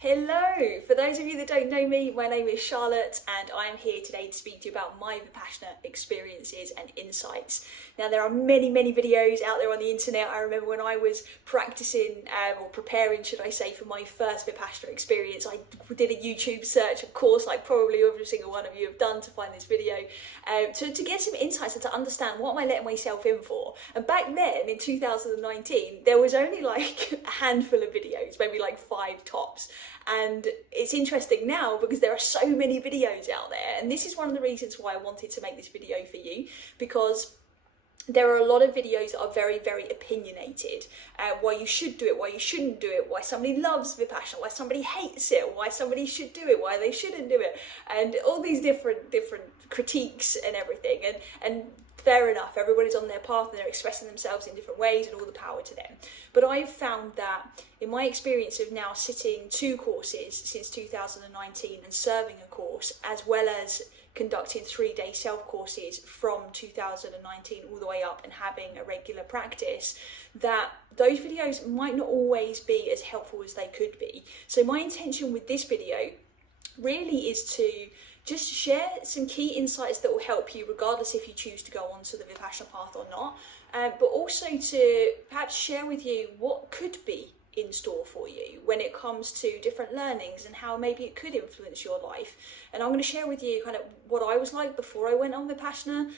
Hello! For those of you that don't know me, my name is Charlotte and I am here today to speak to you about my Vipassana experiences and insights. Now there are many videos out there on the internet. I remember when I was practicing, or preparing should I say, for my first Vipassana experience, I did a YouTube search, of course, like probably every single one of you have done to find this video, to get some insights and to understand what am I letting myself in for. And back then, in 2019, there was only like a handful of videos, maybe like 5 tops. And it's interesting now because there are so many videos out there, and this is one of the reasons why I wanted to make this video for you, because there are a lot of videos that are very opinionated, why you should do it, why you shouldn't do it, why somebody loves Vipassana, why somebody hates it, why somebody should do it, why they shouldn't do it, and all these different critiques and everything, and fair enough, everybody's on their path and they're expressing themselves in different ways, and all the power to them. But I've found that in my experience of now sitting 2 courses since 2019 and serving a course, as well as conducting 3-day self-courses from 2019 all the way up and having a regular practice, that those videos might not always be as helpful as they could be. So my intention with this video really is to just share some key insights that will help you regardless if you choose to go on to the Vipassana path or not, but also to perhaps share with you what could be in store for you when it comes to different learnings and how maybe it could influence your life. And I'm going to share with you kind of what I was like before I went on Vipassana,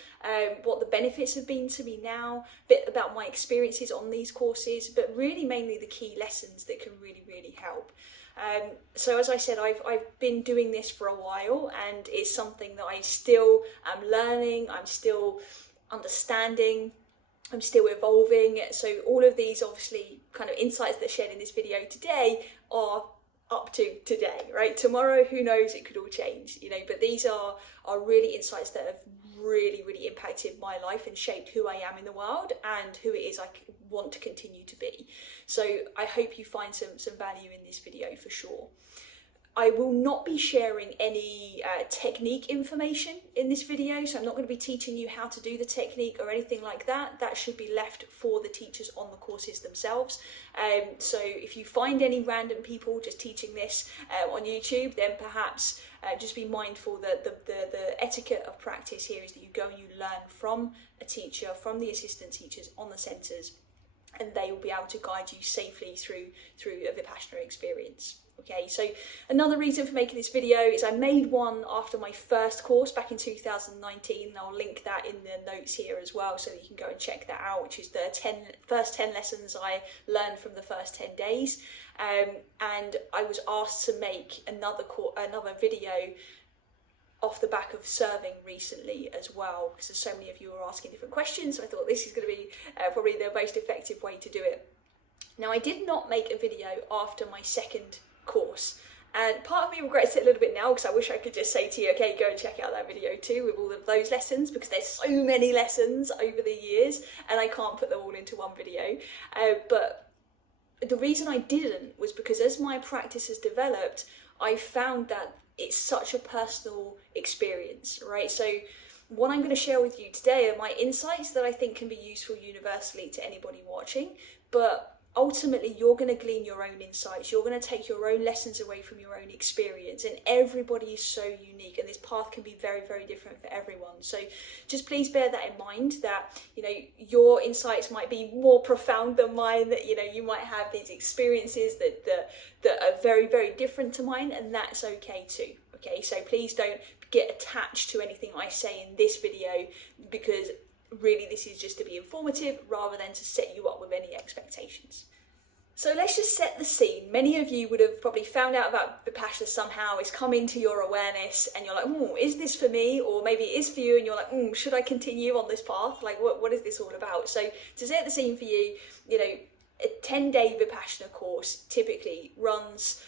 what the benefits have been to me now, a bit about my experiences on these courses, but really mainly the key lessons that can really help. So as I said, I've been doing this for a while, and it's something that I still am learning, I'm still understanding, I'm still evolving. So all of these obviously kind of insights that are shared in this video today are up to today, right? Tomorrow, who knows, it could all change, but these are really insights that have really impacted my life and shaped who I am in the world and who it is I want to continue to be. So I hope you find some value in this video for sure. I will not be sharing any technique information in this video, so I'm not going to be teaching you how to do the technique or anything like that. That should be left for the teachers on the courses themselves. So if you find any random people just teaching this on YouTube, then perhaps just be mindful that the etiquette of practice here is that you go and you learn from a teacher, from the assistant teachers on the centres, and they will be able to guide you safely through a Vipassana experience. Okay, so another reason for making this video is I made one after my first course back in 2019, and I'll link that in the notes here as well, so that you can go and check that out, which is the first 10 lessons I learned from the first 10 days. And I was asked to make another video off the back of serving recently as well, because so many of you are asking different questions, so I thought this is going to be probably the most effective way to do it. Now, I did not make a video after my second course, and part of me regrets it a little bit now, because I wish I could just say to you, okay, go and check out that video too with all of those lessons, because there's so many lessons over the years and I can't put them all into one video. But the reason I didn't was because as my practice has developed, I found that it's such a personal experience, right? So what I'm going to share with you today are my insights that I think can be useful universally to anybody watching, but ultimately you're going to glean your own insights, you're going to take your own lessons away from your own experience, and everybody is so unique, and this path can be very different for everyone. So just please bear that in mind, that your insights might be more profound than mine, that you might have these experiences that are very different to mine, and that's okay too. Okay, so please don't get attached to anything I say in this video, because really this is just to be informative rather than to set you up with any expectations. So let's just set the scene. Many of you would have probably found out about Vipassana somehow, it's come into your awareness and you're like, is this for me? Or maybe it is for you and you're like, should I continue on this path? Like, what is this all about? So to set the scene for you, a 10-day Vipassana course typically runs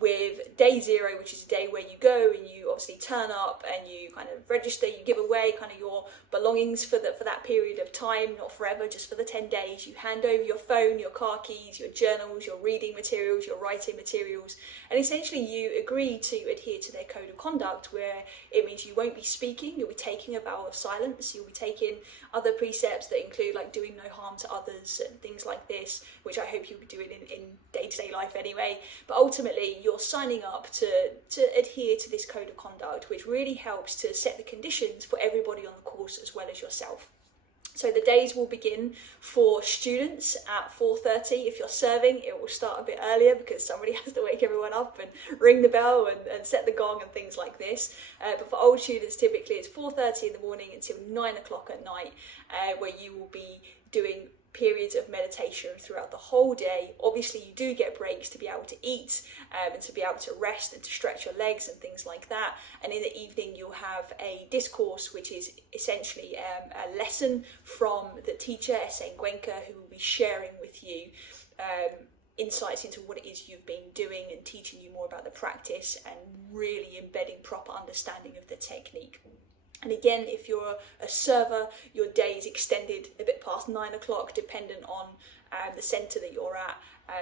with day 0, which is a day where you go and you obviously turn up and you kind of register, you give away kind of your belongings for that period of time, not forever, just for the 10 days. You hand over your phone, your car keys, your journals, your reading materials, your writing materials, and essentially you agree to adhere to their code of conduct, where it means you won't be speaking, you'll be taking a vow of silence, you'll be taking other precepts that include like doing no harm to others and things like this, which I hope you'll be doing in day-to-day life anyway. But ultimately essentially you're signing up to adhere to this code of conduct, which really helps to set the conditions for everybody on the course as well as yourself. So the days will begin for students at 4:30. If you're serving, it will start a bit earlier because somebody has to wake everyone up and ring the bell and set the gong and things like this. But for old students, typically it's 4:30 in the morning until 9 o'clock at night, where you will be doing periods of meditation throughout the whole day. Obviously you do get breaks to be able to eat and to be able to rest and to stretch your legs and things like that, and in the evening you'll have a discourse, which is essentially a lesson from the teacher, Gwenka, who will be sharing with you insights into what it is you've been doing and teaching you more about the practice and really embedding proper understanding of the technique. And again, if you're a server, your day is extended a bit past 9 o'clock, dependent on the centre that you're at.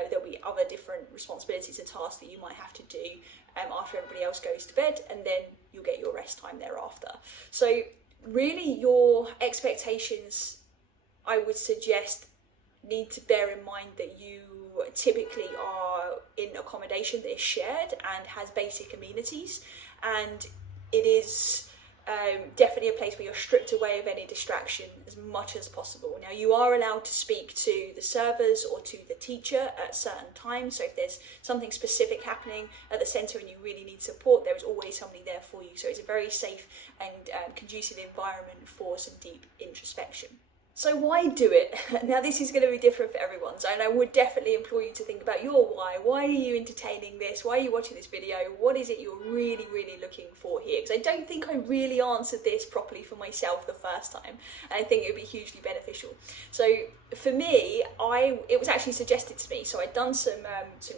There'll be other different responsibilities and tasks that you might have to do after everybody else goes to bed, and then you'll get your rest time thereafter. So really your expectations, I would suggest, need to bear in mind that you typically are in accommodation that is shared and has basic amenities, and it is definitely a place where you're stripped away of any distraction as much as possible. Now, you are allowed to speak to the servers or to the teacher at certain times, so if there's something specific happening at the centre and you really need support, there is always somebody there for you. So it's a very safe and conducive environment for some deep introspection. So why do it? Now, this is going to be different for everyone, and I would definitely implore you to think about your why. Why are you entertaining this? Why are you watching this video? What is it you're really, really looking for here? Because I don't think I really answered this properly for myself the first time, and I think it would be hugely beneficial. So for me, it was actually suggested to me. So I'd done some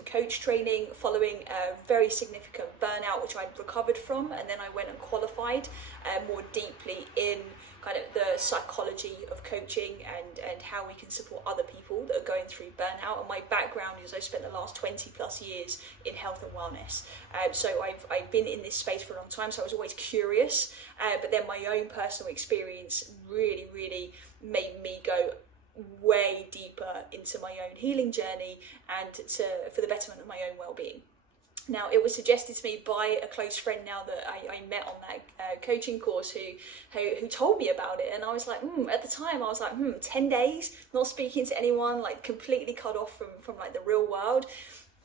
coach training following a very significant burnout, which I'd recovered from, and then I went and qualified more deeply in kind of the psychology of coaching and how we can support other people that are going through burnout. And my background is I've spent the last 20 plus years in health and wellness. So I've been in this space for a long time, so I was always curious. But then my own personal experience really, really made me go way deeper into my own healing journey and for the betterment of my own well-being. Now, it was suggested to me by a close friend now that I met on that coaching course who told me about it, and I was like, at the time I was like, 10 days not speaking to anyone, like completely cut off from like the real world.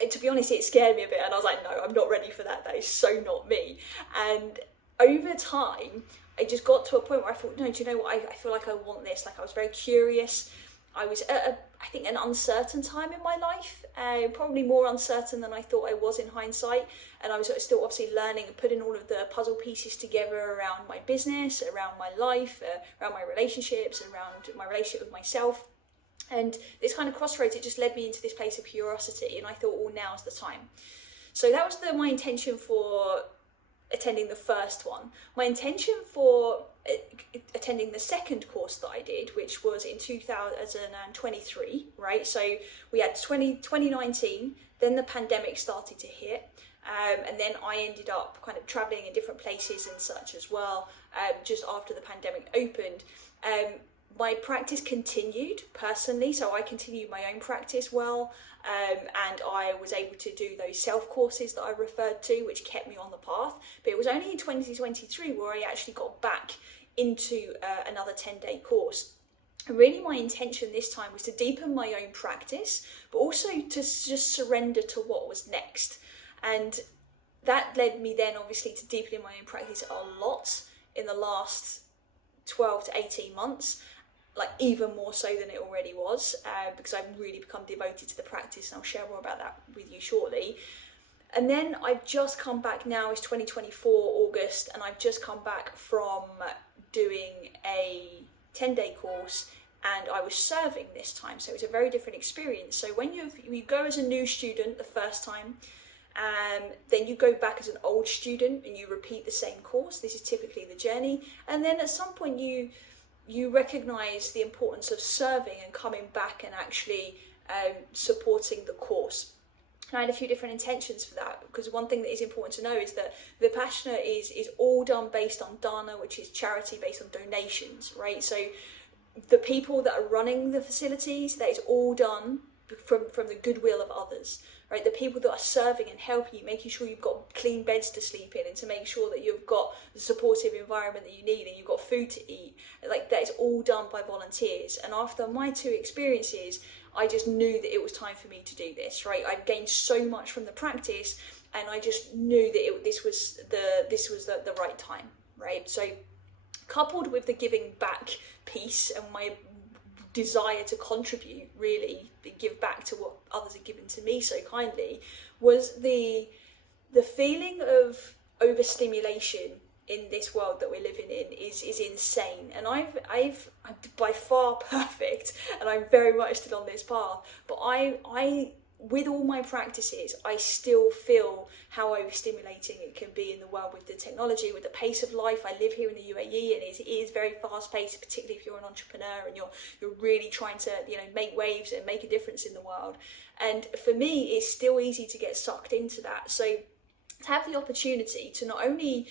And to be honest, it scared me a bit, and I was like, no, I'm not ready for that. That is so not me. And over time, I just got to a point where I thought, no, do you know what? I feel like I want this. Like, I was very curious. I was at I think an uncertain time in my life, probably more uncertain than I thought I was in hindsight, and I was still obviously learning and putting all of the puzzle pieces together around my business, around my life, around my relationships, around my relationship with myself. And this kind of crossroads, it just led me into this place of curiosity, and I thought, well, now's the time. So that was my intention for attending the first one. My intention for attending the second course that I did, which was in 2023, right? So we had 2019, then the pandemic started to hit, and then I ended up kind of traveling in different places and such as well, just after the pandemic opened. My practice continued personally, so I continued my own practice well, and I was able to do those self-courses that I referred to, which kept me on the path. But it was only in 2023 where I actually got back into another 10-day course. And really my intention this time was to deepen my own practice, but also to just surrender to what was next. And that led me then obviously to deepening my own practice a lot in the last 12 to 18 months. Like even more so than it already was, because I've really become devoted to the practice, and I'll share more about that with you shortly. And then I've just come back, now it's 2024 August, and I've just come back from doing a 10-day course, and I was serving this time, so it's a very different experience. So when you go as a new student the first time, then you go back as an old student and you repeat the same course. This is typically the journey, and then at some point you recognise the importance of serving and coming back and actually supporting the course. And I had a few different intentions for that, because one thing that is important to know is that Vipassana is all done based on dana, which is charity based on donations, right? So the people that are running the facilities, that is all done from the goodwill of others, right? The people that are serving and helping you, making sure you've got clean beds to sleep in, and to make sure that you've got the supportive environment that you need, and you've got food to eat. Like, that is all done by volunteers. And after my 2 experiences, I just knew that it was time for me to do this, right? I've gained so much from the practice, and I just knew that this was the right time, right? So coupled with the giving back piece and my desire to contribute, really give back to what others have given to me so kindly, was the feeling of overstimulation in this world that we're living in is insane. And I'm by far perfect, and I'm very much still on this path, but I with all my practices, I still feel how overstimulating it can be in the world with the technology, with the pace of life. I live here in the UAE, and it is very fast paced, particularly if you're an entrepreneur and you're really trying to, you know, make waves and make a difference in the world. And for me, it's still easy to get sucked into that. So to have the opportunity to not only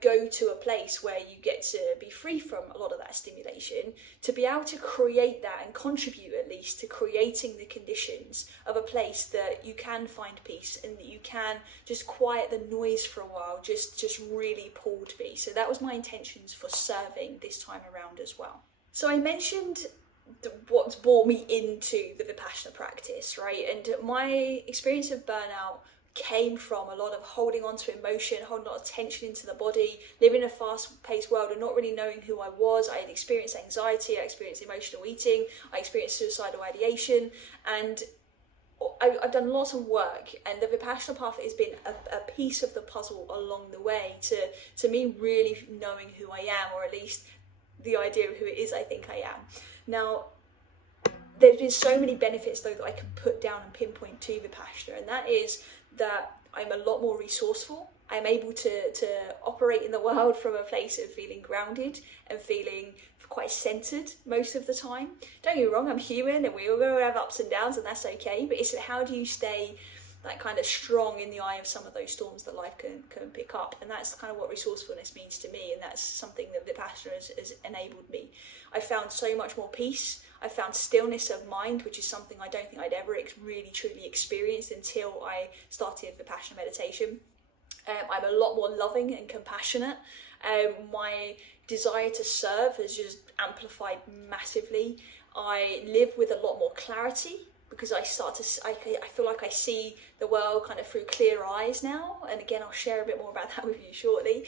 go to a place where you get to be free from a lot of that stimulation, to be able to create that and contribute at least to creating the conditions of a place that you can find peace and that you can just quiet the noise for a while, just really pull to be. So that was my intentions for serving this time around as well. So I mentioned what's brought me into the Vipassana practice, right? And my experience of burnout came from a lot of holding on to emotion, holding a lot of tension into the body, living in a fast-paced world and not really knowing who I was. I had experienced anxiety, I experienced emotional eating, I experienced suicidal ideation, and I've done lots of work, and the Vipassana path has been a piece of the puzzle along the way to me really knowing who I am, or at least the idea of who it is I think I am. Now, there's been so many benefits though that I can put down and pinpoint to Vipassana, and that is that I'm a lot more resourceful. I'm able to operate in the world from a place of feeling grounded and feeling quite centered most of the time. Don't get me wrong, I'm human and we all go have ups and downs, and that's okay, but it's how do you stay that kind of strong in the eye of some of those storms that life can pick up. And that's kind of what resourcefulness means to me, and that's something that Vipassana has enabled me. I found so much more peace. I found stillness of mind, which is something I don't think I'd ever really truly experienced until I started Vipassana meditation. I'm a lot more loving and compassionate. My desire to serve has just amplified massively. I live with a lot more clarity, because I feel like I see the world kind of through clear eyes now. And again, I'll share a bit more about that with you shortly.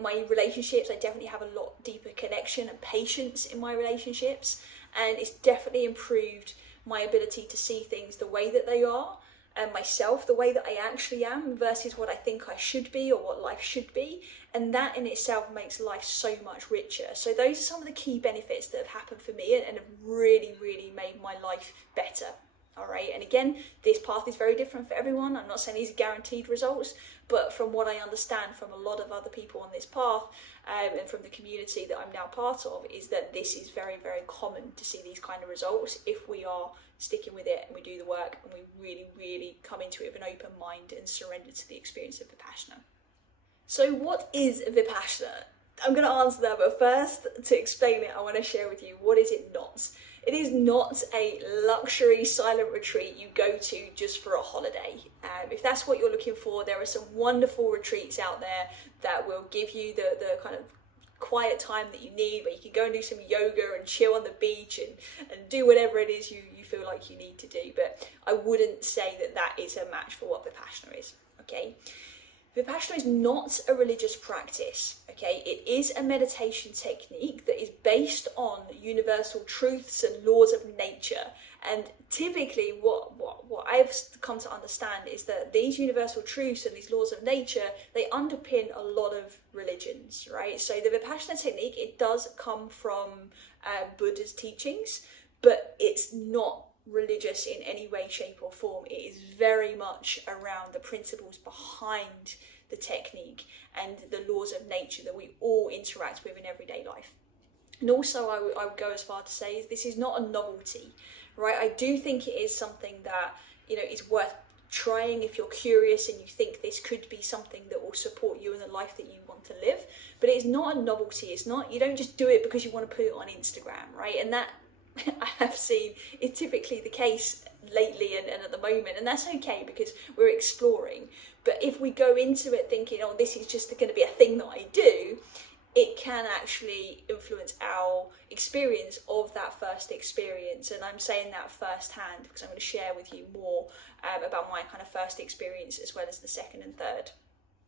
My relationships, I definitely have a lot deeper connection and patience in my relationships. And it's definitely improved my ability to see things the way that they are, and myself the way that I actually am versus what I think I should be or what life should be. And that in itself makes life so much richer. So those are some of the key benefits that have happened for me and have really, really made my life better. All right. And again, this path is very different for everyone. I'm not saying these are guaranteed results, but from what I understand from a lot of other people on this path, and from the community that I'm now part of, is that this is very, very common to see these kind of results if we are sticking with it and we do the work and we really, really come into it with an open mind and surrender to the experience of Vipassana. So what is Vipassana? I'm going to answer that, but first, to explain it, I want to share with you, what is it not? It is not a luxury silent retreat you go to just for a holiday. If that's what you're looking for, there are some wonderful retreats out there that will give you the kind of quiet time that you need, where you can go and do some yoga and chill on the beach and do whatever it is you feel like you need to do. But I wouldn't say that is a match for what Vipassana is, okay? Vipassana is not a religious practice, okay? It is a meditation technique that is based on universal truths and laws of nature. And typically what I've come to understand is that these universal truths and these laws of nature, they underpin a lot of religions, right? So the Vipassana technique, it does come from Buddha's teachings, but it's not religious in any way, shape or form. It is very much around the principles behind the technique and the laws of nature that we all interact with in everyday life. And also I would go as far to say this is not a novelty, right? I do think it is something that, you know, is worth trying if you're curious and you think this could be something that will support you in the life that you want to live. But it's not a novelty. It's not, you don't just do it because you want to put it on Instagram, right? And that I have seen is typically the case lately and at the moment, and that's okay because we're exploring. But if we go into it thinking, oh, this is just going to be a thing that I do, it can actually influence our experience of that first experience. And I'm saying that firsthand because I'm going to share with you more about my kind of first experience as well as the second and third.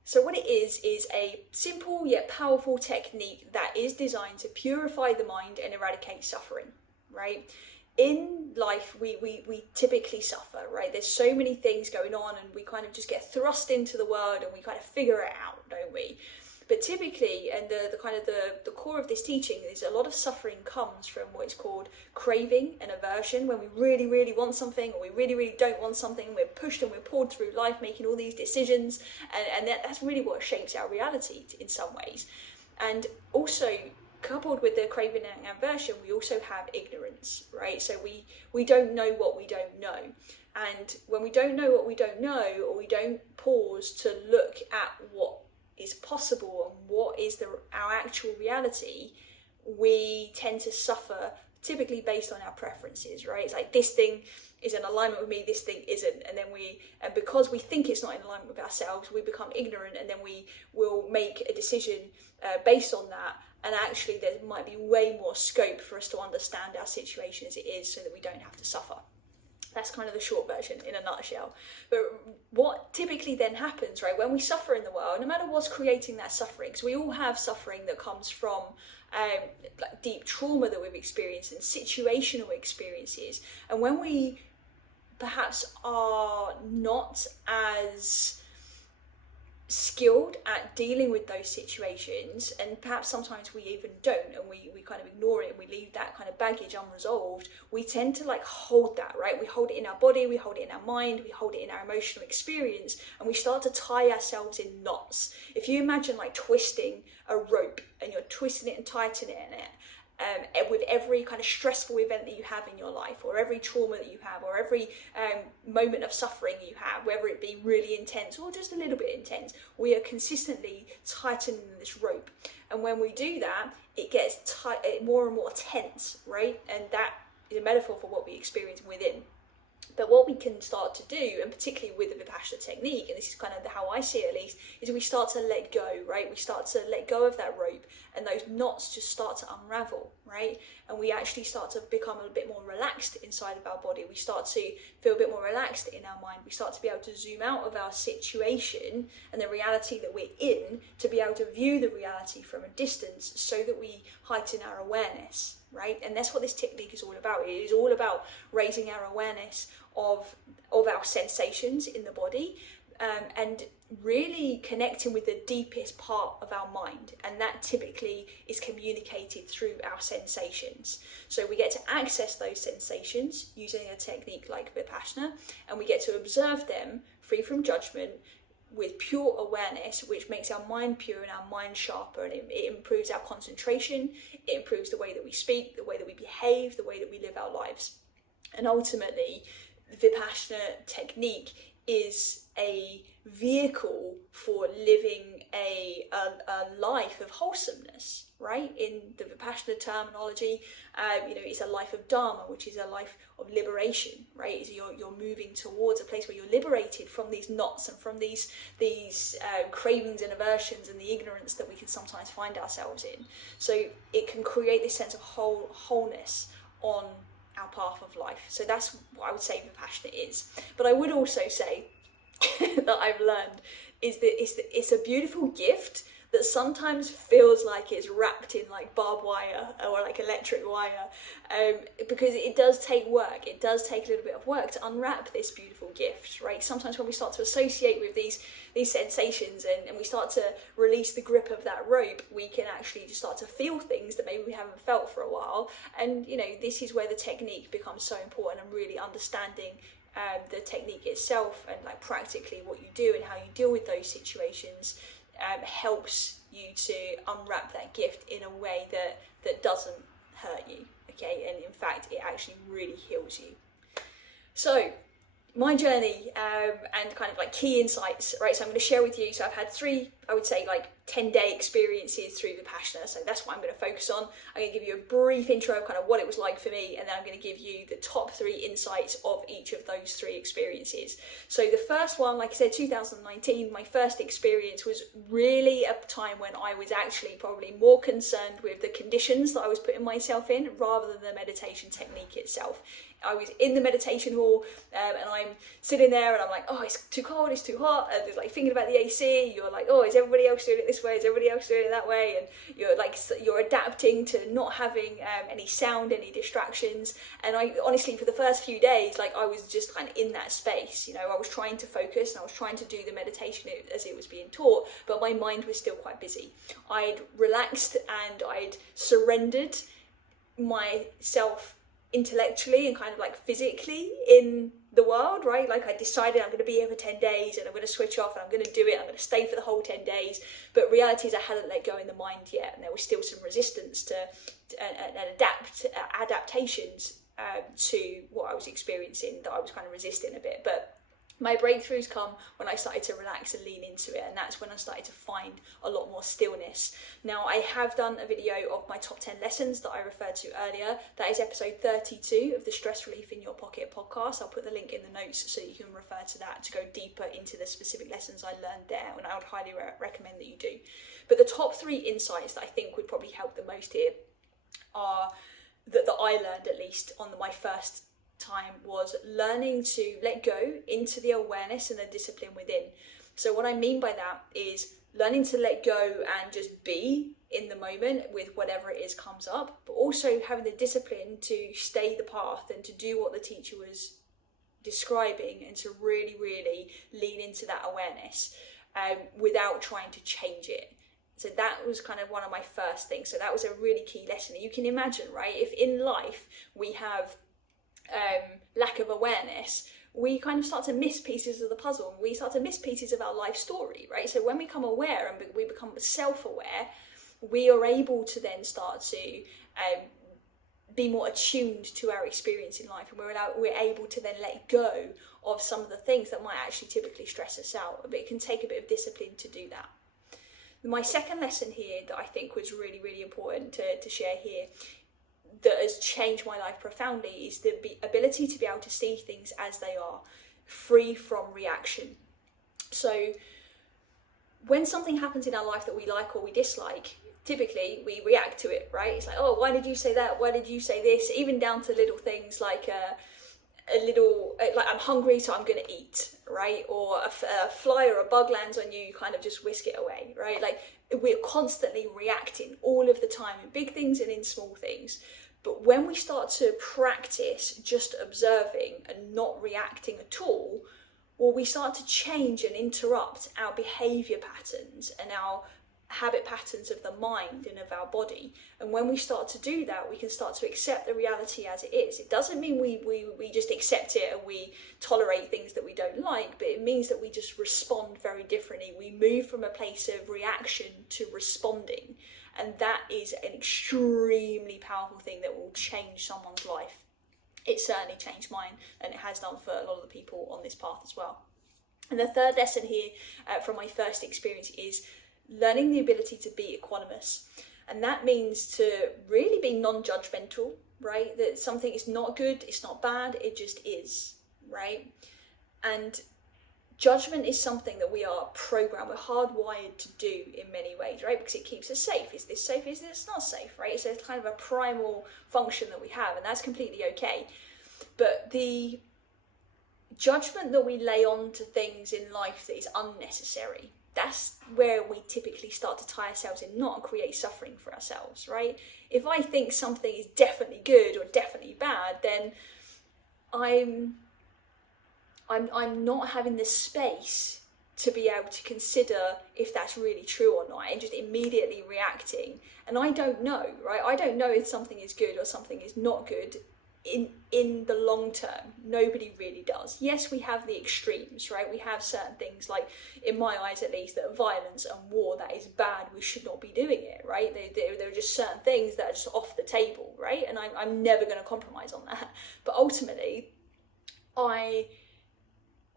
So what it is a simple yet powerful technique that is designed to purify the mind and eradicate suffering, right? In life, we typically suffer, right? There's so many things going on and we kind of just get thrust into the world and we kind of figure it out, don't we? But typically, and the core of this teaching is a lot of suffering comes from what is called craving and aversion, when we really, really want something or we really, really don't want something. We're pushed and we're pulled through life making all these decisions, and that's really what shapes our reality in some ways. And also, coupled with the craving and aversion, we also have ignorance, right? So we don't know what we don't know. And when we don't know what we don't know, or we don't pause to look at what is possible and what is our actual reality, we tend to suffer, typically based on our preferences, right? It's like, this thing is in alignment with me, this thing isn't, and because we think it's not in alignment with ourselves, we become ignorant, and then we will make a decision based on that. And actually there might be way more scope for us to understand our situation as it is, so that we don't have to suffer. That's kind of the short version in a nutshell. But what typically then happens, right, when we suffer in the world, no matter what's creating that suffering, because we all have suffering that comes from like deep trauma that we've experienced and situational experiences. And when we perhaps are not as skilled at dealing with those situations, and perhaps sometimes we even don't, and we kind of ignore it and we leave that kind of baggage unresolved, we tend to like hold that, right? We hold it in our body, we hold it in our mind, we hold it in our emotional experience, and we start to tie ourselves in knots. If you imagine like twisting a rope, and you're twisting it and tightening it, with every kind of stressful event that you have in your life, or every trauma that you have, or every moment of suffering you have, whether it be really intense or just a little bit intense, we are consistently tightening this rope. And when we do that, it gets more and more tense, right? And that is a metaphor for what we experience within. But what we can start to do, and particularly with the Vipassana technique, and this is kind of how I see it at least, is we start to let go, right? We start to let go of that rope, and those knots just start to unravel, right? And we actually start to become a bit more relaxed inside of our body. We start to feel a bit more relaxed in our mind. We start to be able to zoom out of our situation and the reality that we're in, to be able to view the reality from a distance, so that we heighten our awareness, right? And that's what this technique is all about. It is all about raising our awareness of our sensations in the body, and really connecting with the deepest part of our mind, and that typically is communicated through our sensations. So we get to access those sensations using a technique like Vipassana, and we get to observe them free from judgment, with pure awareness, which makes our mind pure and our mind sharper, and it improves our concentration, it improves the way that we speak, the way that we behave, the way that we live our lives. And ultimately, the Vipassana technique is a vehicle for living a life of wholesomeness, right? In the Vipassana terminology, it's a life of Dharma, which is a life of liberation, right? Is you're moving towards a place where you're liberated from these knots and from these cravings and aversions and the ignorance that we can sometimes find ourselves in. So it can create this sense of wholeness on our path of life. So that's what I would say Vipassana is. But I would also say that I've learned is that it's a beautiful gift that sometimes feels like it's wrapped in like barbed wire or like electric wire, because it does take work. It does take a little bit of work to unwrap this beautiful gift, right? Sometimes when we start to associate with these sensations and we start to release the grip of that rope, we can actually just start to feel things that maybe we haven't felt for a while. And this is where the technique becomes so important, and really understanding the technique itself and like practically what you do and how you deal with those situations helps you to unwrap that gift in a way that doesn't hurt you, okay? And in fact, it actually really heals you. So my journey and kind of like key insights, right? So I'm going to share with you. So I've had 3 I would say like 10-day experiences through Vipassana. So that's what I'm going to focus on. I'm going to give you a brief intro of kind of what it was like for me, and then I'm going to give you the top 3 insights of each of those 3 experiences. So the first one, like I said, 2019, my first experience was really a time when I was actually probably more concerned with the conditions that I was putting myself in rather than the meditation technique itself. I was in the meditation hall and I'm sitting there and I'm like, oh, it's too cold, it's too hot, and it's like thinking about the AC. You're like, oh, is everybody else doing it this way, is everybody else doing it that way? And you're adapting to not having any sound, any distractions. And I honestly, for the first few days, like I was just kind of in that space. You know, I was trying to focus and I was trying to do the meditation as it was being taught, but my mind was still quite busy. I'd relaxed and I'd surrendered myself intellectually and kind of like physically in the world, right? Like I decided I'm going to be here for 10 days and I'm going to switch off and I'm going to do it. I'm going to stay for the whole 10 days. But reality is I hadn't let go in the mind yet, and there was still some resistance and adaptations to what I was experiencing that I was kind of resisting a bit. But my breakthroughs come when I started to relax and lean into it, and that's when I started to find a lot more stillness. Now, I have done a video of my top 10 lessons that I referred to earlier. That is episode 32 of the Stress Relief in Your Pocket podcast. I'll put the link in the notes so you can refer to that to go deeper into the specific lessons I learned there, and I would highly recommend that you do. But the top 3 insights that I think would probably help the most here are that I learned, at least on my first time, was learning to let go into the awareness and the discipline within. So what I mean by that is learning to let go and just be in the moment with whatever it is comes up, but also having the discipline to stay the path and to do what the teacher was describing and to really, really lean into that awareness without trying to change it. So that was kind of one of my first things. So that was a really key lesson. You can imagine, right, if in life we have lack of awareness, we kind of start to miss pieces of the puzzle. We start to miss pieces of our life story, right? So when we become aware and we become self-aware, we are able to then start to be more attuned to our experience in life, and we're able to then let go of some of the things that might actually typically stress us out. But it can take a bit of discipline to do that. My second lesson here that I think was really, really important to share here, that has changed my life profoundly, is the ability to be able to see things as they are, free from reaction. So when something happens in our life that we like or we dislike, typically we react to it, right? It's like, oh, why did you say that? Why did you say this? Even down to little things like like I'm hungry, so I'm going to eat, right? Or a fly or a bug lands on you, you kind of just whisk it away, right? Like we're constantly reacting all of the time in big things and in small things. But when we start to practice just observing and not reacting at all, well, we start to change and interrupt our behavior patterns and our habit patterns of the mind and of our body. And when we start to do that, we can start to accept the reality as it is. It doesn't mean we just accept it and we tolerate things that we don't like, but it means that we just respond very differently. We move from a place of reaction to responding. And that is an extremely powerful thing that will change someone's life. It certainly changed mine, and it has done for a lot of the people on this path as well. And the third lesson here from my first experience is learning the ability to be equanimous. And that means to really be non-judgmental, right? That something is not good, it's not bad, it just is, right? And judgment is something that we are programmed, we're hardwired to do in many ways, right? Because it keeps us safe. Is this safe? Is this not safe, right? It's a kind of a primal function that we have, and that's completely okay. But the judgment that we lay on to things in life that is unnecessary, that's where we typically start to tie ourselves in knot and create suffering for ourselves, right? If I think something is definitely good or definitely bad, then I'm not having the space to be able to consider if that's really true or not, and just immediately reacting. And I don't know, right? I don't know if something is good or something is not good in the long term. Nobody really does. Yes, we have the extremes, right? We have certain things, like in my eyes at least, that violence and war, that is bad. We should not be doing it, right? There are just certain things that are just off the table, right? And I'm never going to compromise on that. But ultimately, I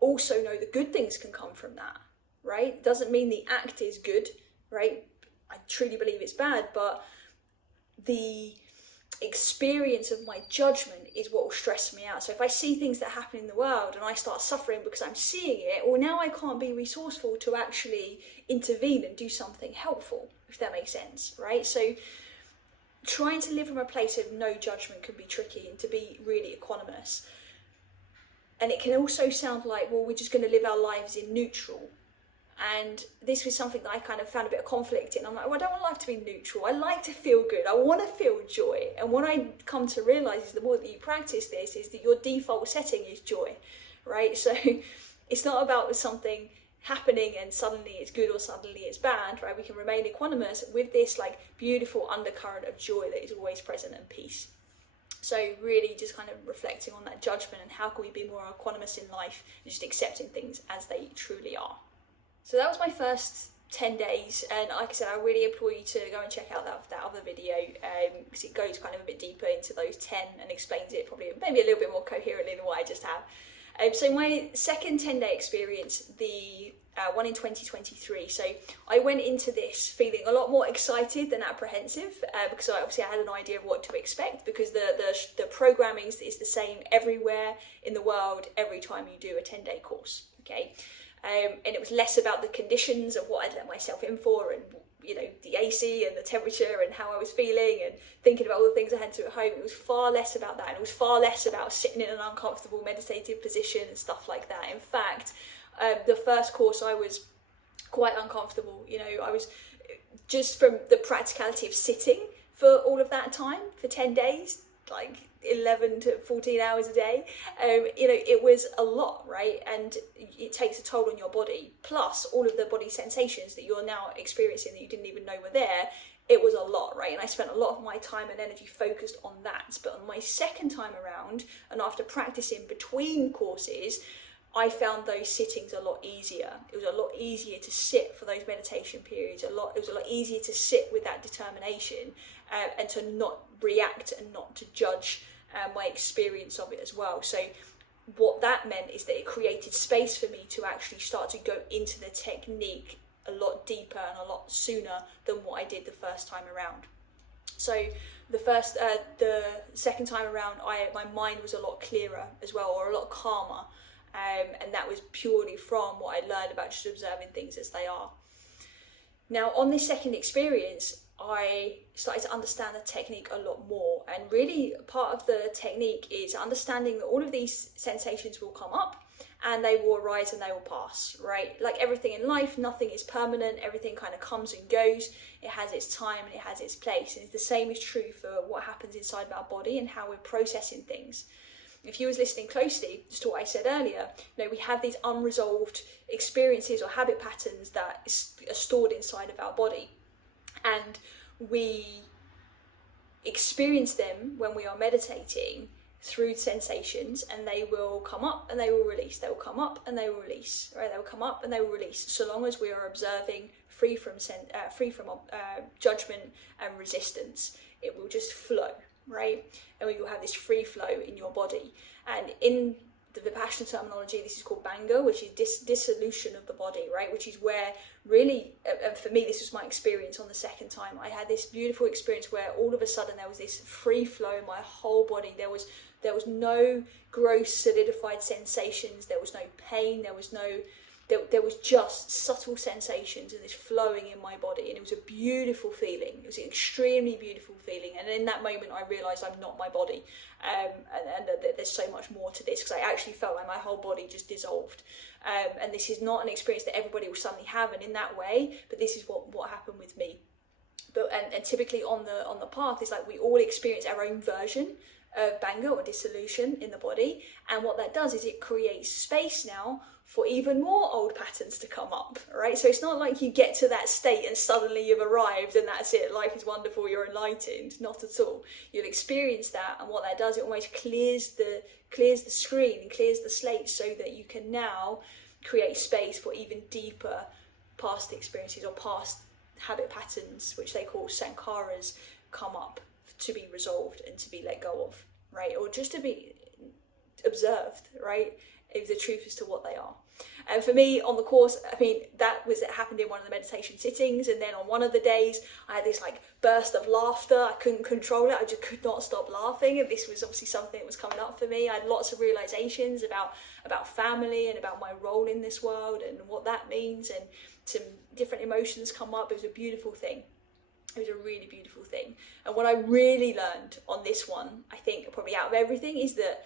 also know that good things can come from that, right? Doesn't mean the act is good, right? I truly believe it's bad, but the experience of my judgment is what will stress me out. So if I see things that happen in the world and I start suffering because I'm seeing it, well, now I can't be resourceful to actually intervene and do something helpful, if that makes sense, right? So trying to live from a place of no judgment can be tricky, and to be really equanimous. And it can also sound like, well, we're just going to live our lives in neutral. And this was something that I kind of found a bit of conflict in. I'm like, well, I don't want life to be neutral. I like to feel good. I want to feel joy. And what I come to realise is the more that you practice this, is that your default setting is joy, right? So it's not about something happening and suddenly it's good or suddenly it's bad, right? We can remain equanimous with this like beautiful undercurrent of joy that is always present, and peace. So really just kind of reflecting on that judgment and how can we be more equanimous in life, and just accepting things as they truly are. So that was my first 10 days, and like I said, I really implore you to go and check out that other video, because it goes kind of a bit deeper into those 10 and explains it probably maybe a little bit more coherently than what I just have. So my second 10-day experience, the one in 2023, so I went into this feeling a lot more excited than apprehensive, because obviously I had an idea of what to expect, because the programming is the same everywhere in the world every time you do a 10-day course, okay? And it was less about the conditions of what I'd let myself in for, and you know, the AC and the temperature and how I was feeling and thinking about all the things I had to do at home. It was far less about that, and it was far less about sitting in an uncomfortable meditative position and stuff like that. In fact, the first course I was quite uncomfortable. You know, I was just from the practicality of sitting for all of that time, for 10 days, like 11 to 14 hours a day, you know, it was a lot, right? And it takes a toll on your body, plus all of the body sensations that you're now experiencing that you didn't even know were there. It was a lot, right? And I spent a lot of my time and energy focused on that. But on my second time around, and after practicing between courses, I found those sittings a lot easier. It was a lot easier to sit for those meditation periods. It was a lot easier to sit with that determination, and to not react and not to judge my experience of it as well. So what that meant is that it created space for me to actually start to go into the technique a lot deeper and a lot sooner than what I did the first time around. So the second time around, my mind was a lot clearer as well, or a lot calmer. And that was purely from what I learned about just observing things as they are. Now, on this second experience, I started to understand the technique a lot more. And really, part of the technique is understanding that all of these sensations will come up and they will arise and they will pass, right? Like everything in life, nothing is permanent. Everything kind of comes and goes. It has its time and it has its place. And the same is true for what happens inside of our body and how we're processing things. If you was listening closely, just to what I said earlier, you know, we have these unresolved experiences or habit patterns that are stored inside of our body, and we experience them when we are meditating through sensations, and they will come up and they will release. They will come up and they will release. Right? They will come up and they will release. So long as we are observing, free from judgment and resistance, it will just flow. Right? And we will have this free flow in your body. And in the Vipassana terminology, this is called Banga, which is dissolution of the body, right? Which is where really, and for me, this was my experience on the second time. I had this beautiful experience where all of a sudden there was this free flow in my whole body. There was no gross solidified sensations. There was no pain. There was just subtle sensations and this flowing in my body, and it was a beautiful feeling. It was an extremely beautiful feeling, and in that moment I realised I'm not my body, and that there's so much more to this, because I actually felt like my whole body just dissolved, and this is not an experience that everybody will suddenly have, and in that way, but this is what happened with me. But and typically on the path is like we all experience our own version of Banga or dissolution in the body, and what that does is it creates space now for even more old patterns to come up, right? So it's not like you get to that state and suddenly you've arrived and that's it, life is wonderful, you're enlightened. Not at all. You'll experience that, and what that does, it almost clears the screen and clears the slate, so that you can now create space for even deeper past experiences or past habit patterns, which they call sankharas, come up to be resolved and to be let go of, right? Or just to be observed, right? If the truth as to what they are. And for me on the course, I mean, it happened in one of the meditation sittings, and then on one of the days I had this like burst of laughter. I couldn't control it. I just could not stop laughing, and this was obviously something that was coming up for me. I had lots of realizations about family and about my role in this world and what that means, and some different emotions come up. It was a beautiful thing. It was a really beautiful thing. And what I really learned on this one, I think probably out of everything, is that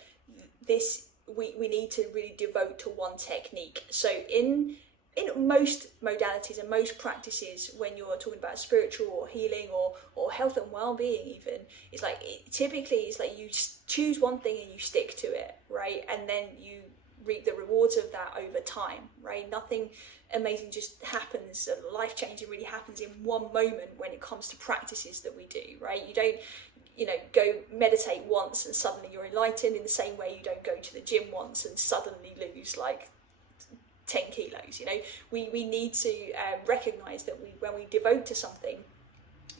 we need to really devote to one technique. So in most modalities and most practices, when you're talking about spiritual or healing or health and well-being even, it's like typically it's like you choose one thing and you stick to it, right? And then you reap the rewards of that over time, right? Nothing amazing just happens, life-changing really happens in one moment when it comes to practices that we do, right? You don't go meditate once and suddenly you're enlightened, in the same way you don't go to the gym once and suddenly lose like 10 kilos. We need to recognize that when we devote to something,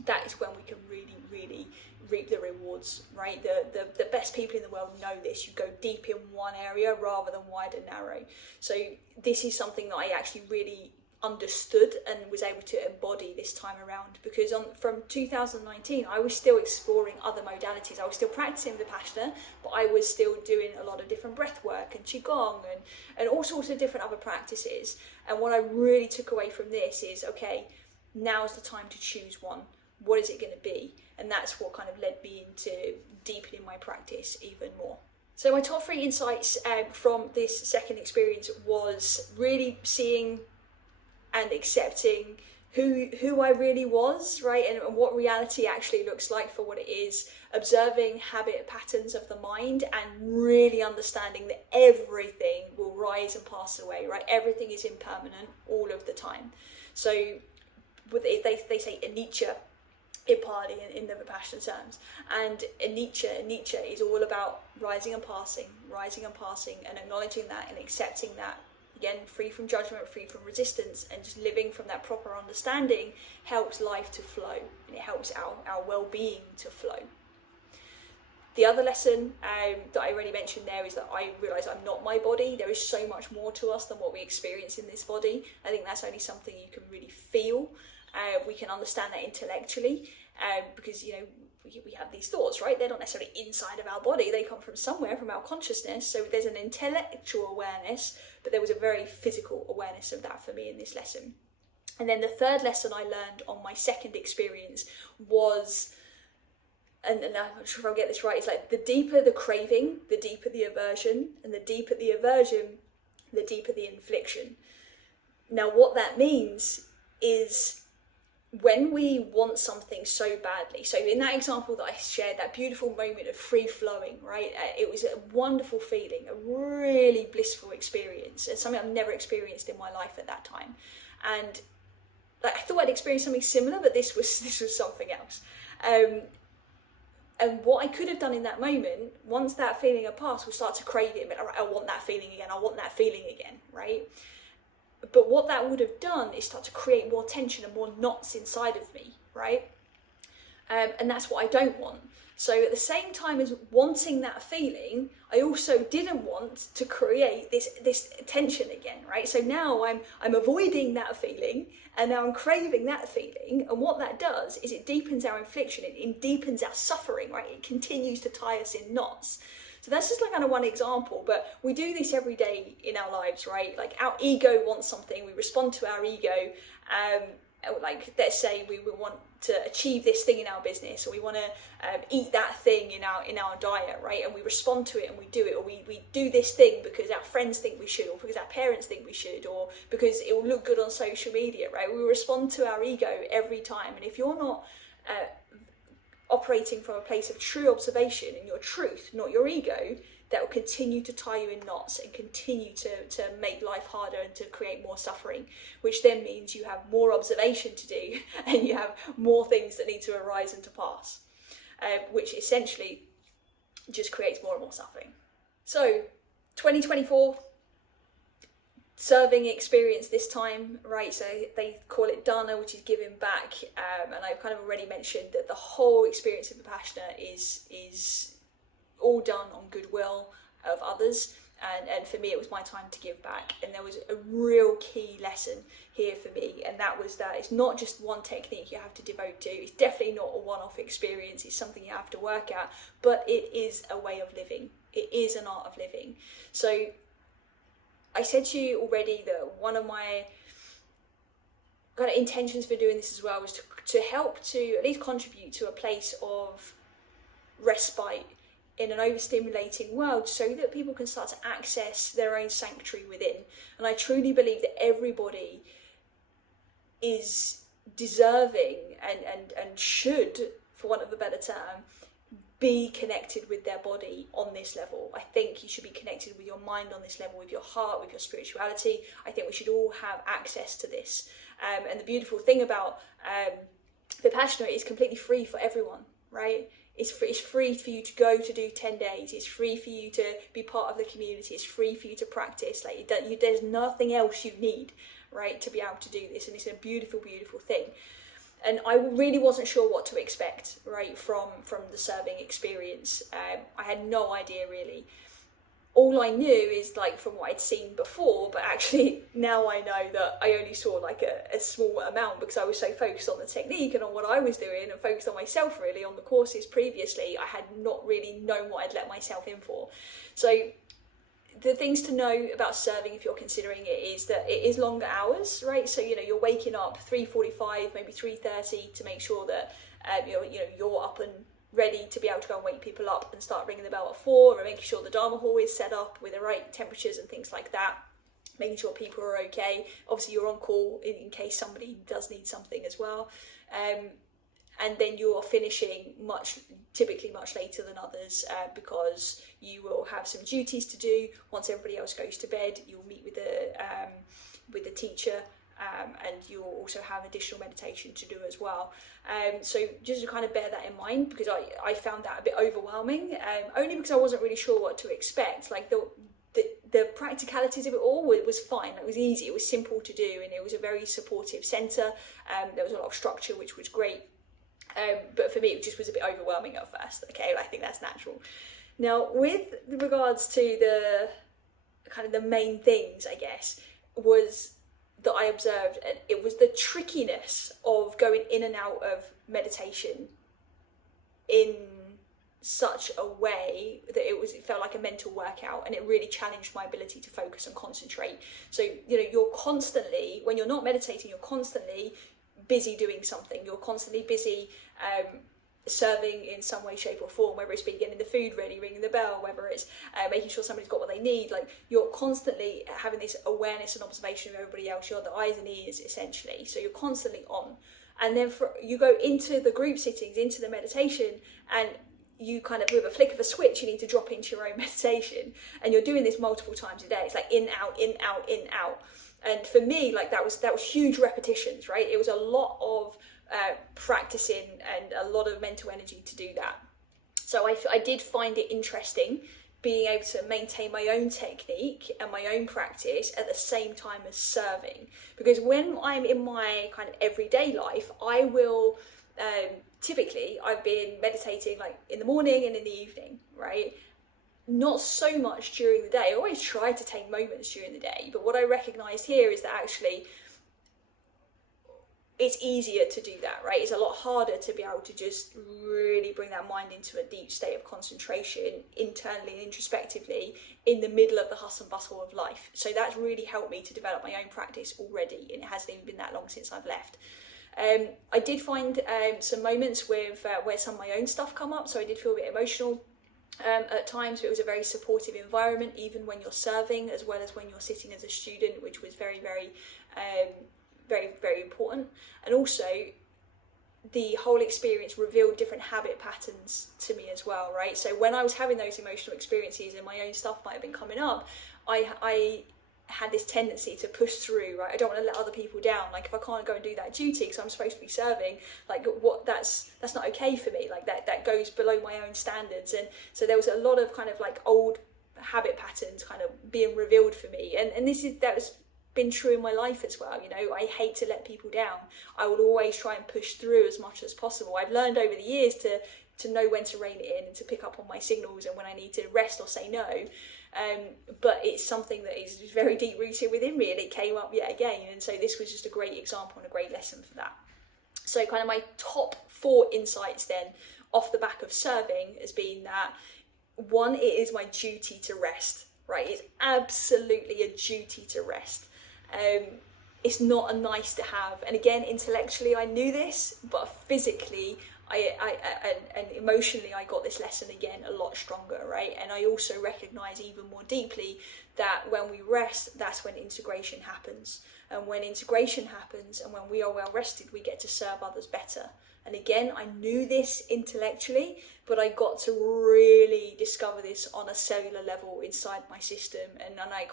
that is when we can really, really reap the rewards, right? The best people in the world know this. You go deep in one area rather than wide and narrow. So this is something that I actually really understood and was able to embody this time around, because from 2019 I was still exploring other modalities. I was still practicing Vipassana, but I was still doing a lot of different breath work and Qigong and all sorts of different other practices. And what I really took away from this is, okay, now's the time to choose one. What is it going to be? And that's what kind of led me into deepening my practice even more. So my top 3 insights from this second experience was really seeing and accepting who I really was, right, and what reality actually looks like for what it is, observing habit patterns of the mind, and really understanding that everything will rise and pass away, right? Everything is impermanent all of the time. So they say anicca in Pali in the Vipassana terms, and anicca is all about rising and passing, and acknowledging that and accepting that. Again, free from judgment, free from resistance, and just living from that proper understanding helps life to flow, and it helps our well-being to flow. The other lesson that I already mentioned there is that I realise I'm not my body. There is so much more to us than what we experience in this body. I think that's only something you can really feel. We can understand that intellectually because, we have these thoughts, right? They're not necessarily inside of our body. They come from somewhere, from our consciousness. So there's an intellectual awareness, but there was a very physical awareness of that for me in this lesson. And then the third lesson I learned on my second experience was, and I'm not sure if I'll get this right, it's like the deeper the craving, the deeper the aversion, and the deeper the aversion, the deeper the infliction. Now what that means is, when we want something so badly, so in that example that I shared, that beautiful moment of free flowing, right? It was a wonderful feeling, a really blissful experience. It's something I've never experienced in my life at that time. And I thought I'd experienced something similar, but this was something else. And what I could have done in that moment, once that feeling had passed, was start to crave it. But I want that feeling again. I want that feeling again, right? But what that would have done is start to create more tension and more knots inside of me, right? And that's what I don't want. So at the same time as wanting that feeling, I also didn't want to create this tension again, right? So now I'm avoiding that feeling, and now I'm craving that feeling. And what that does is it deepens our infliction, it deepens our suffering, right? It continues to tie us in knots. So that's just like kind of one example, but we do this every day in our lives, right? Like our ego wants something, we respond to our ego. Like let's say we want to achieve this thing in our business, or we want to eat that thing in our diet, right? And we respond to it and we do it, or we do this thing because our friends think we should, or because our parents think we should, or because it will look good on social media, right? We respond to our ego every time. And if you're not operating from a place of true observation and your truth, not your ego, that will continue to tie you in knots and continue to make life harder and to create more suffering, which then means you have more observation to do and you have more things that need to arise and to pass, which essentially just creates more and more suffering. So 2024, serving experience this time, right? So they call it dana, which is giving back, and I've kind of already mentioned that the whole experience of Vipassana is all done on goodwill of others, And for me, it was my time to give back. And there was a real key lesson here for me, and that was that it's not just one technique you have to devote to. It's definitely not a one-off experience. It's something you have to work at, but it is a way of living. It is an art of living. So I said to you already that one of my kind of intentions for doing this as well was to help to at least contribute to a place of respite in an overstimulating world, so that people can start to access their own sanctuary within. And I truly believe that everybody is deserving and should, for want of a better term, be connected with their body on this level. I think you should be connected with your mind on this level, with your heart, with your spirituality. I think we should all have access to this. And the beautiful thing about Vipassana is completely free for everyone, right? It's free for you to go to do 10 days. It's free for you to be part of the community. It's free for you to practice. Like there's nothing else you need, right, to be able to do this. And it's a beautiful, beautiful thing. And I really wasn't sure what to expect, right, from the serving experience. I had no idea really. All I knew is like from what I'd seen before, but actually now I know that I only saw like a small amount, because I was so focused on the technique and on what I was doing and focused on myself really on the courses previously. I had not really known what I'd let myself in for. So the things to know about serving if you're considering it is that it is longer hours, right? So, you're waking up 3:45, maybe 3:30 to make sure that you're up and ready to be able to go and wake people up and start ringing the bell at 4, and making sure the Dharma hall is set up with the right temperatures and things like that, making sure people are okay. Obviously you're on call in case somebody does need something as well. And then you're finishing typically much later than others, because you will have some duties to do. Once everybody else goes to bed, you'll meet with the teacher, and you'll also have additional meditation to do as well. So just to kind of bear that in mind, because I found that a bit overwhelming, only because I wasn't really sure what to expect. Like the practicalities of it all was fine. It was easy, it was simple to do, and it was a very supportive centre. There was a lot of structure, which was great. But for me, it just was a bit overwhelming at first. Okay, I think that's natural. Now, with regards to the kind of the main things, I guess, was that I observed, and it was the trickiness of going in and out of meditation in such a way that it felt like a mental workout, and it really challenged my ability to focus and concentrate. So, you're constantly, when you're not meditating, you're constantly busy doing something. You're constantly busy serving in some way, shape or form, whether it's getting the food ready, ringing the bell, whether it's making sure somebody's got what they need. Like, you're constantly having this awareness and observation of everybody else. You're the eyes and ears, essentially. So you're constantly on. And then you go into the group sittings, into the meditation, and you kind of, with a flick of a switch, you need to drop into your own meditation. And you're doing this multiple times a day. It's like in, out, in, out, in, out. And for me, like that was huge repetitions, right? It was a lot of practicing and a lot of mental energy to do that. So I did find it interesting being able to maintain my own technique and my own practice at the same time as serving. Because when I'm in my kind of everyday life, I will, typically I've been meditating like in the morning and in the evening, right? Not so much during the day. I always try to take moments during the day, but what I recognise here is that actually it's easier to do that, right? It's a lot harder to be able to just really bring that mind into a deep state of concentration internally and introspectively in the middle of the hustle and bustle of life. So that's really helped me to develop my own practice already, and it hasn't even been that long since I've left. I did find some moments with where some of my own stuff come up, so I did feel a bit emotional at times, but it was a very supportive environment, even when you're serving as well as when you're sitting as a student, which was very, very, very important. And also the whole experience revealed different habit patterns to me as well, right? So when I was having those emotional experiences and my own stuff might have been coming up, I had this tendency to push through, right? I don't want to let other people down. Like, if I can't go and do that duty because I'm supposed to be serving, like, that's not okay for me. Like, that goes below my own standards. And so there was a lot of kind of like old habit patterns kind of being revealed for me, and that's been true in my life as well. I hate to let people down. I will always try and push through as much as possible. I've learned over the years to know when to rein it in and to pick up on my signals and when I need to rest or say no. but it's something that is very deep rooted within me, and it came up yet again. And so this was just a great example and a great lesson for that. So kind of my top 4 insights then off the back of serving has been that, one, it is my duty to rest, right? It's absolutely a duty to rest. It's not a nice to have. And again, intellectually I knew this, but physically and emotionally I got this lesson again a lot stronger, right? And I also recognize even more deeply that when we rest, that's when integration happens. And when integration happens and when we are well rested, we get to serve others better. And again, I knew this intellectually, but I got to really discover this on a cellular level inside my system. And I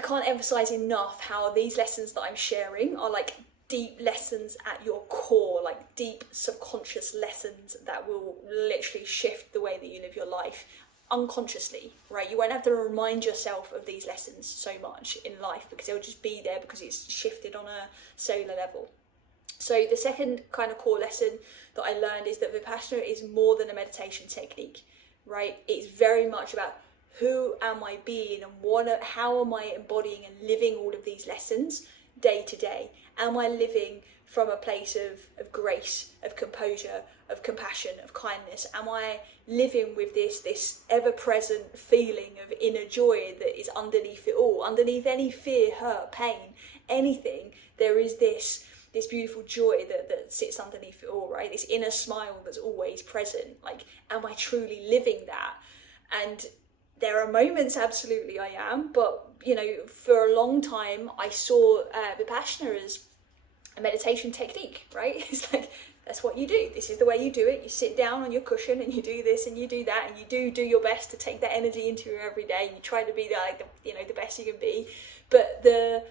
can't emphasize enough how these lessons that I'm sharing are like deep lessons at your core, like deep subconscious lessons that will literally shift the way that you live your life unconsciously, right? You won't have to remind yourself of these lessons so much in life because they'll just be there because it's shifted on a cellular level. So the second kind of core lesson that I learned is that Vipassana is more than a meditation technique, right? It's very much about who am I being and how am I embodying and living all of these lessons day to day? Am I living from a place of grace, of composure, of compassion, of kindness? Am I living with this ever-present feeling of inner joy that is underneath it all, underneath any fear, hurt, pain, anything? There is this beautiful joy that sits underneath it all, right? This inner smile that's always present. Like, am I truly living that? And there are moments, absolutely I am, but for a long time I saw Vipassana as a meditation technique, right? It's like, that's what you do. This is the way you do it. You sit down on your cushion and you do this and you do that, and you do your best to take that energy into your everyday. And you try to be the best you can be. But the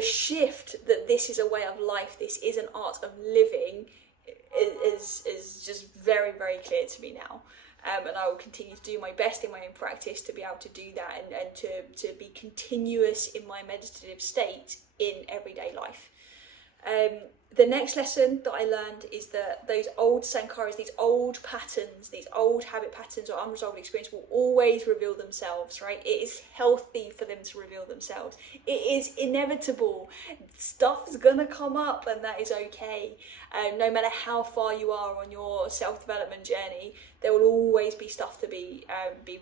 shift that this is a way of life, this is an art of living, is just very, very clear to me now. And I will continue to do my best in my own practice to be able to do that and to be continuous in my meditative state in everyday life. The next lesson that I learned is that those old sankharas, these old patterns, these old habit patterns or unresolved experience will always reveal themselves, right? It is healthy for them to reveal themselves. It is inevitable. Stuff is going to come up, and that is okay. No matter how far you are on your self-development journey, there will always be stuff to be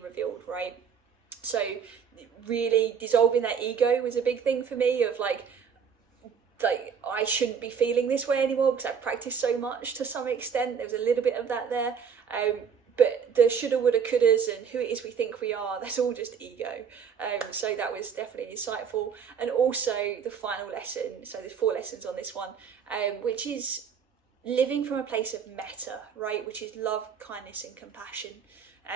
revealed, right? So really dissolving that ego was a big thing for me, of like I shouldn't be feeling this way anymore because I've practiced so much to some extent. There was a little bit of that there. But the shoulda, woulda, couldas and who it is we think we are, that's all just ego. So that was definitely insightful. And also the final lesson, so there's 4 lessons on this one, which is living from a place of metta, right? Which is love, kindness and compassion.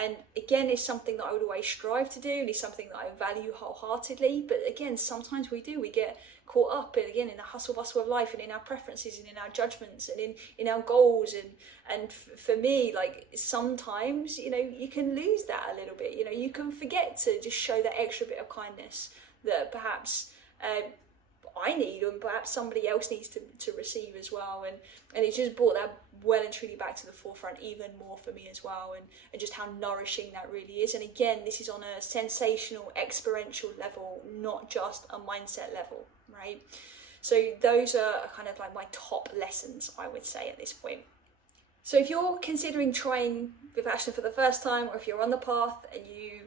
And again, it's something that I would always strive to do, and it's something that I value wholeheartedly. But again, sometimes we get caught up in the hustle bustle of life and in our preferences and in our judgments and in our goals. And for me, like, sometimes, you can lose that a little bit. You can forget to just show that extra bit of kindness that perhaps I need, and perhaps somebody else needs to receive as well. And it just brought that well and truly back to the forefront even more for me as well, and just how nourishing that really is. And again, this is on a sensational, experiential level, not just a mindset level, right? So those are kind of like my top lessons, I would say, at this point. So if you're considering trying Vipassana for the first time, or if you're on the path and you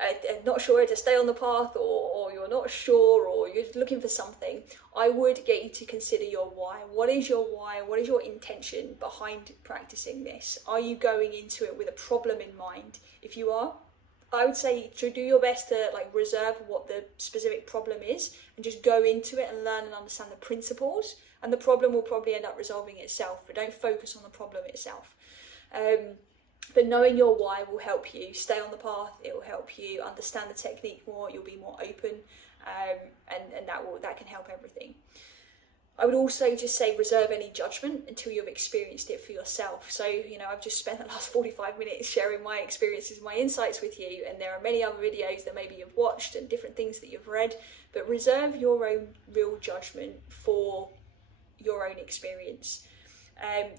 are not sure to stay on the path, or you're not sure, or you're looking for something, I would get you to consider your why. What is your why? What is your intention behind practicing this? Are you going into it with a problem in mind? If you are, I would say to do your best to reserve what the specific problem is and just go into it and learn and understand the principles, and the problem will probably end up resolving itself, but don't focus on the problem itself. But knowing your why will help you stay on the path. It will help you understand the technique more. You'll be more open, and that can help everything. I would also just say reserve any judgment until you've experienced it for yourself. So, I've just spent the last 45 minutes sharing my experiences, my insights with you, and there are many other videos that maybe you've watched and different things that you've read, but reserve your own real judgment for your own experience.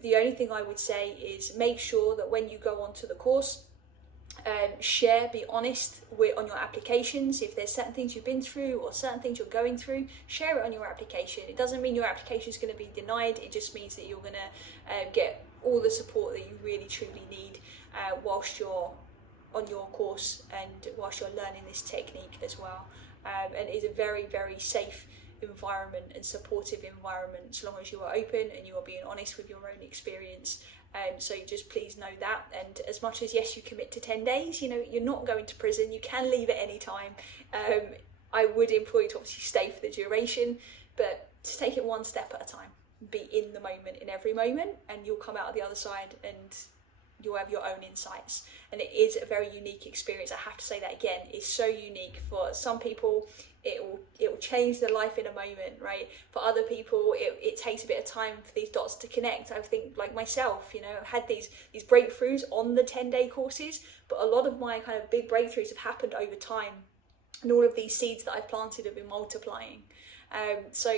The only thing I would say is make sure that when you go onto the course, Share, be honest on your applications. If there's certain things you've been through or certain things you're going through, share it on your application. It doesn't mean your application is going to be denied, it just means that you're going to get all the support that you really truly need whilst you're on your course and whilst you're learning this technique as well. And it's a very, very safe environment and supportive environment, so long as you are open and you are being honest with your own experience. So just please know that. And as much as, yes, you commit to 10 days, you know, you're not going to prison, you can leave at any time. I would implore you to obviously stay for the duration, but just take it one step at a time. Be in the moment, in every moment, and you'll come out of the other side and you'll have your own insights. And it is a very unique experience. I have to say that again, it's so unique. For some people, it will change their life in a moment, right? For other people, it takes a bit of time for these dots to connect. I think, like myself, you know, I've had these breakthroughs on the 10-day courses, but a lot of my kind of big breakthroughs have happened over time, and all of these seeds that I've planted have been multiplying. So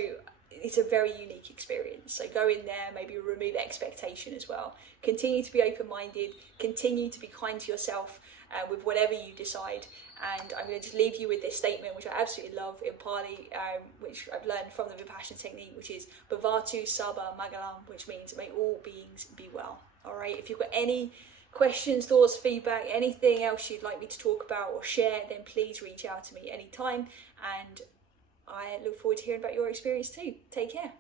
it's a very unique experience. So go in there, maybe remove expectation as well. Continue to be open-minded, continue to be kind to yourself with whatever you decide. And I'm going to just leave you with this statement, which I absolutely love in Pali, which I've learned from the Vipassana technique, which is Bhavatu Sabha Magalam, which means may all beings be well. All right, if you've got any questions, thoughts, feedback, anything else you'd like me to talk about or share, then please reach out to me anytime. And I look forward to hearing about your experience too. Take care.